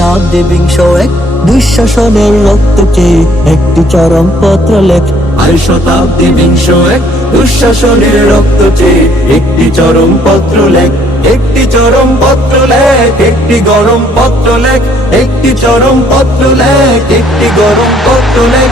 শতাব্দী বিংশ এক দুঃশাসনের রক্ত চেয়ে একটি চরম পত্র লেখ এক দুঃশাসনের একটি চরম পত্র লেখ। একটি চরম পত্র লেখ, একটি গরম পত্র লেখ। একটি চরম পত্র লেখ, একটি গরম পত্র লেখ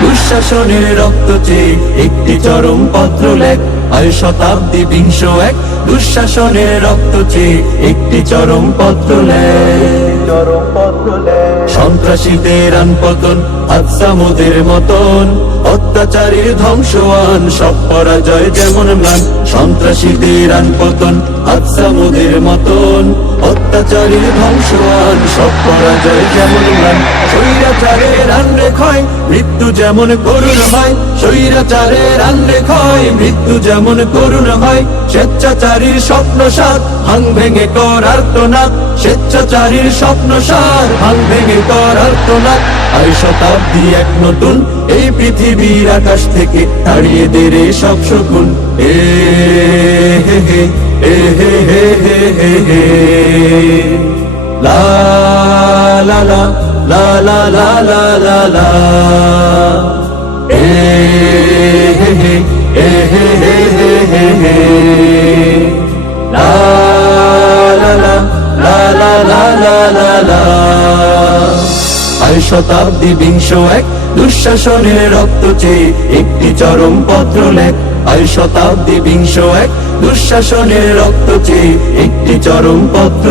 দুঃশাসনের রক্ত চেয়ে একটি চরম পত্র লেখ। আর শতাব্দী বিংশ এক দুঃশাসনের রক্ত চেয়ে একটি চরম পত্র নেয়। চরম পত্র নেয়। সন্ত্রাসীদের আনপতন আত্মামোদের মতন। অত্যাচারীর ধ্বংসওয়ান সব পরাজয় যেমন ম্লান, সন্ত্রাসীদের আনপতন আত্মামোদের মতন। অত্যাচারীর ধ্বংসওয়ান সব পরাজয় যেমন ম্লান, স্বৈরাচারের আন্নে ক্ষয় মৃত্যু যেমন করুণ হয়। স্বৈরাচারের আন্নে ক্ষয় মৃত্যু যেমন করুণ হয়। স্বেচ্ছাচারীর স্বপ্ন সাত ভাঙ ভেঙে কর আর্তনাদ। স্বেচ্ছাচারীর স্বপ্ন সার, ভাঙ ভেঙে কর আর্তনাদ। আর শতাব্দী এক নতুন, এই পৃথিবীর আকাশ থেকে তাড়িয়ে দে রে সব শকুন। এ হে হে, এ হে হে হে হে হে। লা লা লা লা লা লা লা লা লা। এ হে হে, এ হে হে হে হে হে। আর শতাব্দী বিংশ এক দুঃশাসনের রক্ত চেয়ে একটি চরম পত্র লেখ আর শতাব্দী বিংশ এক দুঃশাসনের রক্ত চেয়ে একটি চরম পত্র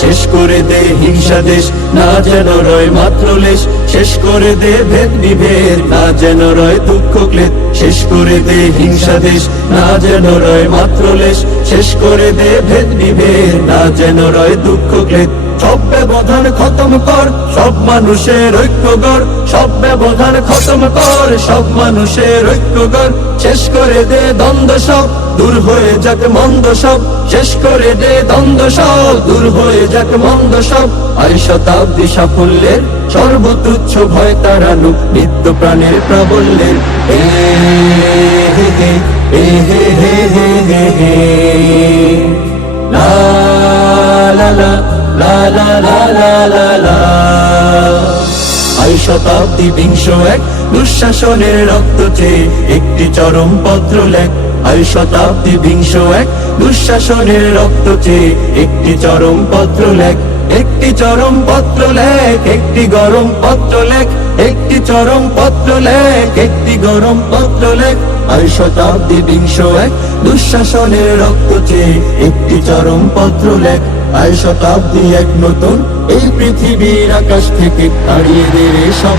শেষ করে দে হিংসা দেশ, না যেন রয় মাত্র লেশ। শেষ করে দে ভেদ বিভেদ, না যেন রয় দুঃখ ক্লেদ শেষ করে দে হিংসা দেশ, না যেন রয় মাত্র লেশ। শেষ করে দে ভেদ বিভেদ, না যেন রয় দুঃখ ক্লেদ সব ব্যবধান খতম কর, সব মানুষের ঐক্য গড়। সব ব্যবধান খতম কর, সব মানুষের ঐক্য গড়। শেষ করে দে দ্বন্দ্ব সব, দূর হয়ে যাক মন্দ সব। শেষ করে দে দ্বন্দ্ব সব, দূর হয়ে যাক মন্দ সব। আই শতাব্দী সাফল্যের সর্বতুচ্ছ ভয় তাড়ানো, নিত্য প্রাণের প্রাবল্যের। এ, হে হে হে হে হে হে হে। শতাব্দী বিংশ এক, দুঃশাসনের রক্ত চেয়ে একটি চরম পত্র লেখ। আই শতাব্দী বিংশ এক, দুঃশাসনের রক্ত চেয়ে একটি চরম পত্র লেখ। একটি চরম পত্র লেখ, একটি গরম পত্র লেখ। একটি চরম পত্র লেখ, একটি গরম পত্র লেখ। আর শতাব্দী বিংশ এক দুঃশাসনের রক্ত চেয়ে একটি চরম পত্র লেখ। আর শতাব্দী এক নতুন এই পৃথিবীর আকাশ থেকে তাড়িয়ে দে রে সব